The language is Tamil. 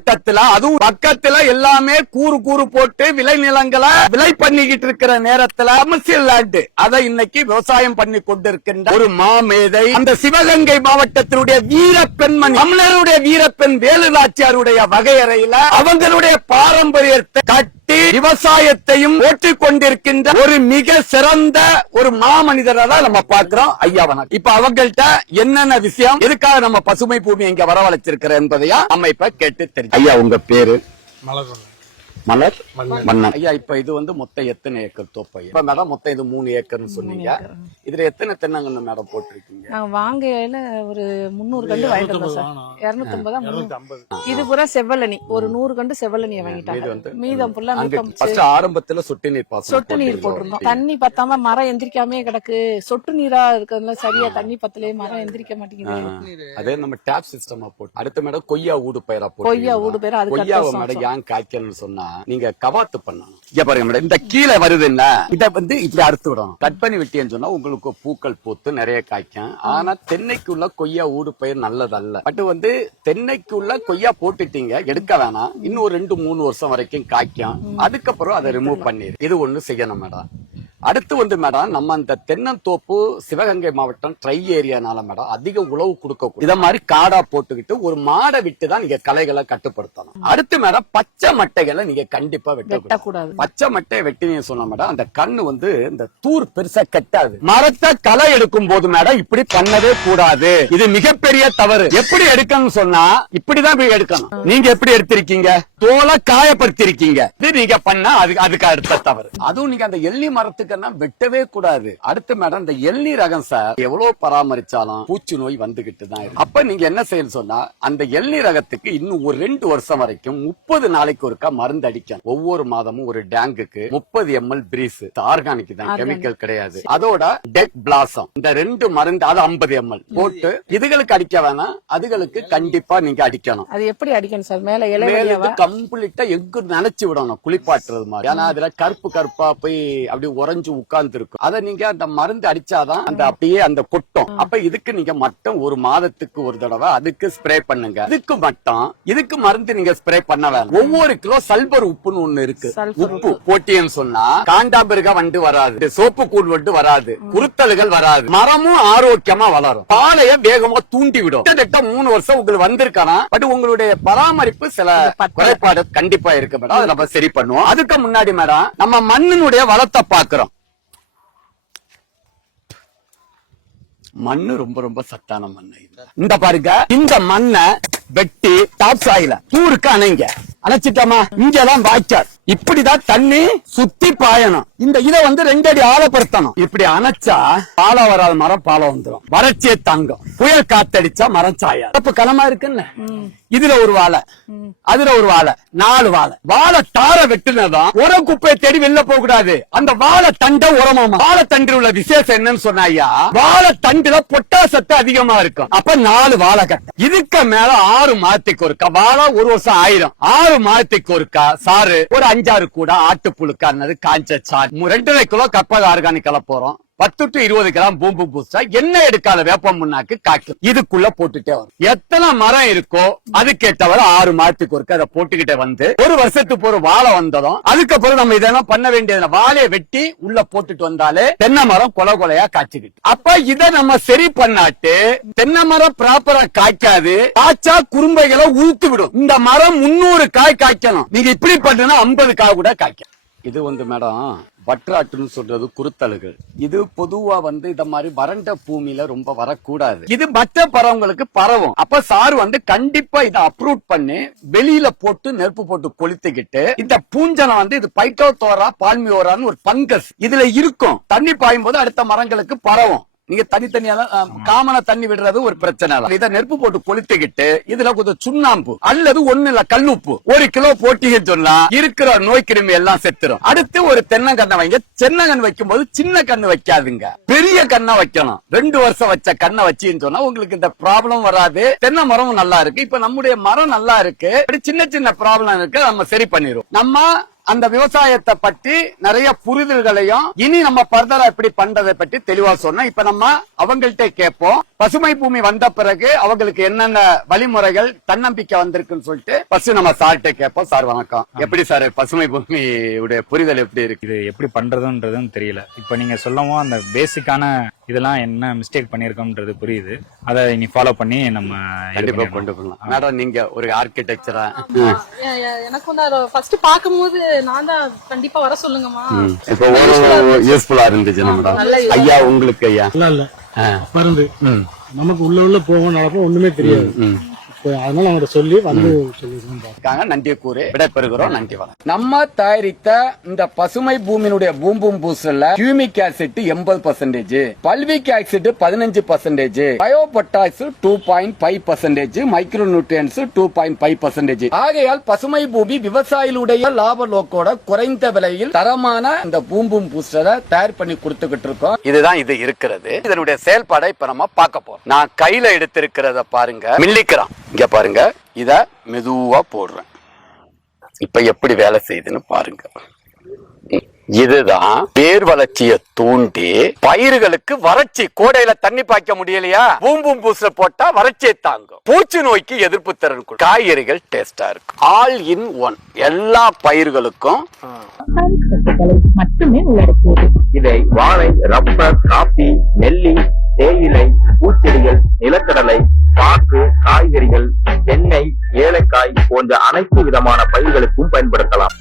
மாவட்டத்துல அதுவும் பக்கத்துல எல்லாமே கூறு கூறு போட்டு விளை நிலங்களை விலை பண்ணிக்கிட்டு இருக்கிற நேரத்துல கமர்சியல் லேண்டு. அதை இன்னைக்கு விவசாயம் பண்ணி கொண்டிருக்கின்ற ஒரு மாமேதை அந்த சிவகங்கை மாவட்டத்தினுடைய வீர பெண்மணி தமிழருடைய வீர பெண் வேலு நாச்சியாருடைய வகையறையில அவங்களுடைய பாரம்பரியத்தை கட்டி விவசாயத்தையும் ஓட்டிக் கொண்டிருக்கின்ற ஒரு மிக சிறந்த ஒரு மாமனிதரை தான் நம்ம பார்க்கிறோம் ஐயா வணக்கம். இப்ப அவங்கள்ட்ட என்னென்ன விஷயம் எதுக்காக நம்ம பசுமை பூமி இங்க வரவழைச்சிருக்கிற என்பதையா நம்ம இப்ப கேட்டு தெரியும் ஐயா உங்க பேரு? மலர். மலர் மன்னன். ஐயா இப்ப இது வந்து மொத்தம் எத்தனை ஏக்கர் தோப்பு இப்ப மேடம் மொத்தம் இது மூணு ஏக்கர்னு சொன்னீங்க. இதுல எத்தனை தென்னங்கன்னு மேடம் போட்டிருக்கீங்க? நாங்க வாங்கையில ஒரு முந்நூறு கண்டு வாங்கிட்டு வந்தோம் சார். இருநூத்தம்பதா இருநூத்தி ஐம்பது. இது பூரா செவ்வழனி ஒரு நூறு கண்டு செவ்வழனியை இது வாங்கிட்டாங்க. வந்து மீதம் ஃபுல்லா ஃபர்ஸ்ட் ஆரம்பத்துல சொட்டு நீர் பாசனம் சொட்டு நீர் போட்டிருந்தோம். தண்ணி பத்தாம மரம் எந்திரிக்காமே கிடக்கு. சொட்டு நீரா இருக்கிறதுல சரியா தண்ணி பத்தலே மரம் எந்திரிக்க மாட்டேங்குது. அதே நம்ம டேப் சிஸ்டமா போட்டு அடுத்த மேடம் கொய்யா ஊடு பயிரா போட்டு கொய்யா ஊடு அதுக்கு அடுத்த கொய்யாவை மேடம். ஏன் காய்க்கணும்னு சொன்னா நீங்க கவாத்து பண்ணணும். இங்க பாருங்க மேடம் இந்த கீழே வருதுன்னா இத வந்து இப்படி அறுத்து விடணும். கட் பண்ணி விட்டீங்கன்னு சொன்னா உங்களுக்கு பூக்கள் பூத்து நிறைய காய்க்கும். ஆனா தென்னைக்குள்ள கொய்யா ஊடு பயிர் நல்லதல்ல. பட் வந்து தென்னைக்குள்ள கொய்யா போட்டுட்டீங்க எடுக்க வேணாம். இன்னும் ரெண்டு மூணு வருஷம் வரைக்கும் காய்க்கும். அதுக்கப்புறம் அதை ரிமூவ் பண்ணிரு இது ஒண்ணு செய்யணும் மேடம் அடுத்து வந்து மேடம் நம்ம அந்த தென்னந்தோப்பு சிவகங்கை மாவட்டம் ட்ரை ஏரியானால மேடம் அதிக உழவு கொடுக்க இத மாதிரி காடா போட்டுக்கிட்டு ஒரு மாடை விட்டு தான் நீங்க களைகளை கட்டுப்படுத்தணும். அடுத்து மேடம் பச்சை மட்டைகளை நீங்க கண்டிப்பா வெட்டக்கூடாது. பச்சை மட்டையை வெட்டினீங்க சொன்ன மேடம் அந்த கண்ணு வந்து இந்த தூர் பெருசா கட்டாது. மரத்தை களை எடுக்கும் போது மேடம் இப்படி பண்ணவே கூடாது. இது மிகப்பெரிய தவறு. எப்படி எடுக்கணும்னு சொன்னா இப்படிதான் போய் எடுக்கணும். நீங்க எப்படி எடுத்திருக்கீங்க? தோலை காயப்படுத்திருக்கீங்க. இது நீங்க பண்ணா அதுக்கு அதுக்கு அடுத்த தவறு. அதுவும் நீங்க அந்த எள்ளி மரத்துக்குன்னா வெட்டவே கூடாது. அடுத்து மேடம் இந்த எள்ளி ரகம் சார் எவ்வளவு பராமரிச்சாலும் பூச்சி நோய் வந்துகிட்டு தான் இருக்கு. அப்ப நீங்க என்ன செய்யணும் சொன்னா அந்த எள்ளி ரகத்துக்கு இன்னும் ஒரு ரெண்டு வருஷம் வரைக்கும் முப்பது நாளைக்கு ஒருக்கா மருந்து அடிக்கணும். ஒவ்வொரு மாதமும் ஒரு டேங்குக்கு முப்பது எம்எல் பிரீஸ் ஆர்கானிக் தான். கெமிக்கல் கிடையாது. அதோட டெட் பிளாசம் இந்த ரெண்டு மருந்து அது ஐம்பது எம்எல் போட்டு இதுகளுக்கு அடிக்க வேணாம் அதுகளுக்கு கண்டிப்பா நீங்க அடிக்கணும். அது எப்படி அடிக்கணும் சார் மேல இலை மேல வழியாவா? கம்ப்ளீட்டா எங்கு நினைச்சு விடணும் குளிப்பாட்டுறது மாதிரி. ஏன்னா அதுல கருப்பு கருப்பா போய் அப்படி உறைஞ்சு உட்கார்ந்து இருக்கும் அதை நீங்க அந்த மருந்து அடிச்சாதான் அந்த அப்படியே அந்த கொட்டும். அப்ப இதுக்கு நீங்க மட்டும் ஒரு மாதத்துக்கு ஒரு தடவை அதுக்கு ஸ்ப்ரே பண்ணுங்க. இதுக்கு மட்டும் இதுக்கு மருந்து நீங்க ஸ்ப்ரே பண்ண வேணாம். ஒவ்வொரு கிலோ சல்பர் உப்புன்னு ஒண்ணு இருக்கு. உப்பு. போட்டியன்னு சொன்னா காண்டாமிருக வண்டு வராது. சோப்பு கூழ் வண்டு வராது. குருத்தல்கள் வராது. மரமும் ஆரோக்கியமா வளரும். பாலைய வேகமா தூண்டி விடும் கிட்டத்தட்ட மூணு வருஷம் உங்களுக்கு வந்திருக்கலாம் பட் உங்களுடைய பராமரிப்பு சில. குறைபாடு கண்டிப்பா இருக்கு மேடம். அதை நம்ம சரி பண்ணுவோம். அதுக்கு முன்னாடி மேடம் நம்ம மண்ணினுடைய வளத்தை பாக்குறோம் மண்ணு ரொம்ப ரொம்ப சத்தான மண்ணு இந்த பாருங்க இந்த மண்ணை வெட்டி டாப் சாயில தூருக்கு அணைங்க. அணைச்சிட்டோமா? இங்கதான் வாய்க்கால் இப்படிதான் தண்ணி சுத்தி பாயணும். இந்த இதை வந்து ரெண்டு அடி ஆழப்படுத்தணும். இப்படி அணைச்சா பாலை வராத மரம் பாலம் வந்துடும் வறட்சியை தாங்கும். புயல் காத்தடிச்சா மரம் சாயா அப்ப கனமா இருக்குன்னு. இதுல ஒரு வாழை. அதுல ஒரு வாழை. நாலு வாழை. வாழை தார வெட்டுனதான் உரம் குப்பையை தேடி வெளில போக கூடாது. அந்த வாழை தண்டை உரமாமா? வாழை தண்டில் உள்ள விசேஷம் என்னன்னு சொன்னாயா வாழை தண்டுல பொட்டாசத்து அதிகமா இருக்கும். அப்ப நாலு வாழை கட்ட இதுக்கு மேல ஆறு மாதத்துக்கு ஒருக்கா வாழை ஒரு வருஷம் ஆயிரம். ஆறு மாதத்துக்கு ஒருக்கா சாறு ஒரு அஞ்சாறு கூட ஆட்டு புழுக்கானது காஞ்ச சாறு. ரெண்டரை கிலோ கற்பக ஆர்கானிக் கலப்ப போறோம் பத்து டு இருபது கிராம் பூம்பு பூஸ்டா என்ன எடுக்காத வேப்பம் முன்னாக்கு காய்க்கும். இதுக்குள்ள போட்டுட்டே வரும். எத்தனை மரம் இருக்கோ அதுக்கேற்றவரை ஆறு மாதத்துக்கு ஒருக்க அதை போட்டுக்கிட்டே வந்து ஒரு வருஷத்துக்கு ஒரு வாழை வந்ததும் அதுக்கப்புறம் நம்ம இதெல்லாம் பண்ண வேண்டியது வாழையை வெட்டி உள்ள போட்டுட்டு வந்தாலே தென்னை மரம் கொலை கொலையா காய்ச்சிக்கிட்டு. அப்ப இத நம்ம சரி பண்ணாட்டு தென்னை மரம் ப்ராப்பரா காய்க்காது காய்ச்சா குறும்பைகளை உழுத்து விடும் இந்த மரம் முன்னூறு காய் காய்க்கணும். நீங்க இப்படி பண்ணுனா ஐம்பது காய் கூட காய்க்கணும் இது வந்து மேடம் வற்றாட்டுன்னு சொல்றது குருத்தழுகு இது பொதுவா வந்து இந்த மாதிரி வறண்ட பூமியில ரொம்ப வரக்கூடாது. இது மற்ற பறவங்களுக்கு பரவும். அப்ப சார் வந்து கண்டிப்பா இதை அப்ரூவ் பண்ணி வெளியில போட்டு நெருப்பு போட்டு கொளுத்துக்கிட்டு இந்த பூஞ்சனம் வந்து இது பைட்டோதோரா பால்மியோரான்னு ஒரு பங்கஸ் இதுல இருக்கும். தண்ணி பாயும் போது அடுத்த மரங்களுக்கு பரவும். நீங்க தனித்தனியா தான் காமனா தண்ணி விடுறது ஒரு பிரச்சனை. இதை நெருப்பு போட்டு கொளுத்திக்கிட்டு இதுல கொஞ்சம் சுண்ணாம்பு அல்லது ஒண்ணு இல்ல கல்லுப்பு. ஒரு கிலோ போட்டீங்கன்னு சொன்னா இருக்கிற நோய் கிருமி எல்லாம் செத்துரும். அடுத்து ஒரு தென்னங்கண்ணை வைங்க. தென்னங்கன்று வைக்கும் போது சின்ன கண்ணு வைக்காதுங்க. பெரிய கண்ணை வைக்கணும். ரெண்டு வருஷம் வச்ச கண்ணை வச்சீங்கன்னு சொன்னா உங்களுக்கு இந்த ப்ராப்ளம் வராது. தென்னை மரமும் நல்லா இருக்கு. இப்ப நம்முடைய மரம் நல்லா இருக்கு. சின்ன சின்ன ப்ராப்ளம் இருக்கு நம்ம சரி பண்ணிரும். நம்ம அந்த விவசாயத்தை பற்றி நிறைய புரிதல்களையும் இனி நம்ம பர்தரா எப்படி பண்றதை பற்றி தெளிவா சொன்னோம் இப்ப நம்ம அவங்கள்ட்ட கேட்போம். பசுமை பூமி வந்த பிறகு அவங்களுக்கு என்னென்ன வழிமுறைகள் தன்னம்பிக்கை வந்திருக்குன்னு சொல்லிட்டு ஃபர்ஸ்ட் நம்ம சார்ட்ட கேட்போம். சார் வணக்கம். எப்படி சார் பசுமை பூமி உடைய புரிதல் எப்படி இருக்கு? இது எப்படி பண்றதுன்றதும் தெரியல. இப்போ நீங்க சொல்லவும் அந்த பேசிக்கான இதெல்லாம் என்ன மிஸ்டேக் பண்ணிருக்கோம்ன்றது புரியுது. அதை இனி ஃபாலோ பண்ணி நம்ம கண்டிப்பா. கொண்டு போகலாம். மேடம் நீங்க ஒரு ஆர்கிடெக்சரா எ- எ- எனக்கு வந்து அதை ஃபர்ஸ்ட் பாக்கும்போது நான் தான் கண்டிப்பா வர சொல்லுங்கம்மா. இப்போ ஒரு யூஸ்ஃபுல்லா இருந்துச்சு மேடம். ஐயா உங்களுக்கு ஐயா? இல்ல ஆ. மருந்து. நமக்கு உள்ள உள்ள போகும் நடப்போம் ஒண்ணுமே தெரியாது. அதனால அவங்கள்ட்ட சொல்லி வந்து சொல்லிருக்கோம் இருக்காங்க. நன்றி கூறி விடைபெறுகிறோம். நன்றி வணக்கம். நம்ம தயாரித்த இந்த பசுமை பூமியினுடைய பூம்பும் பூசல்ல கியூமிக் ஆசிட் எண்பது பர்சன்டேஜ் பல்விக் ஆசிட் பதினஞ்சு percentage bio potash two point five percentage micro nutrients two point five percentage ஆகையால் பசுமை பூமி விவசாயிகளுடைய லாப நோக்கோட குறைந்த விலையில் தரமான இந்த பூம்பும் பூஸ்டரை தயார் பண்ணி கொடுத்துக்கிட்டு இருக்கோம். இதுதான் இது இருக்கிறது. இதனுடைய செயல்பாடை இப்ப நம்ம பார்க்க போறோம். நான் கையில எடுத்திருக்கிறத பாருங்க. மில்லிக்கிறான் இங்க பாருங்க இத மெதுவா போடுறேன். இப்ப எப்படி வேலை செய்யுதுன்னு பாருங்க. இதுதான் பேர் வளர்ச்சியை தூண்டி பயிர்களுக்கு வறட்சி கோடையில தண்ணி பாய்க்க முடியலையா? பூம்பும் பூசுல போட்டா வறட்சியை தாங்கும். பூச்சி நோய்க்கு எதிர்ப்பு திறன் காய்கறிகள் டேஸ்டா இருக்கு ஆல் இன் ஒன் எல்லா பயிர்களுக்கும் மட்டுமே இதை வாழை ரப்பர் காபி நெல்லி தேயிலை பூச்செடிகள் நிலக்கடலை மிளகாய் போன்ற அனைத்து விதமான பயிர்களுக்கும் பயன்படுத்தலாம்.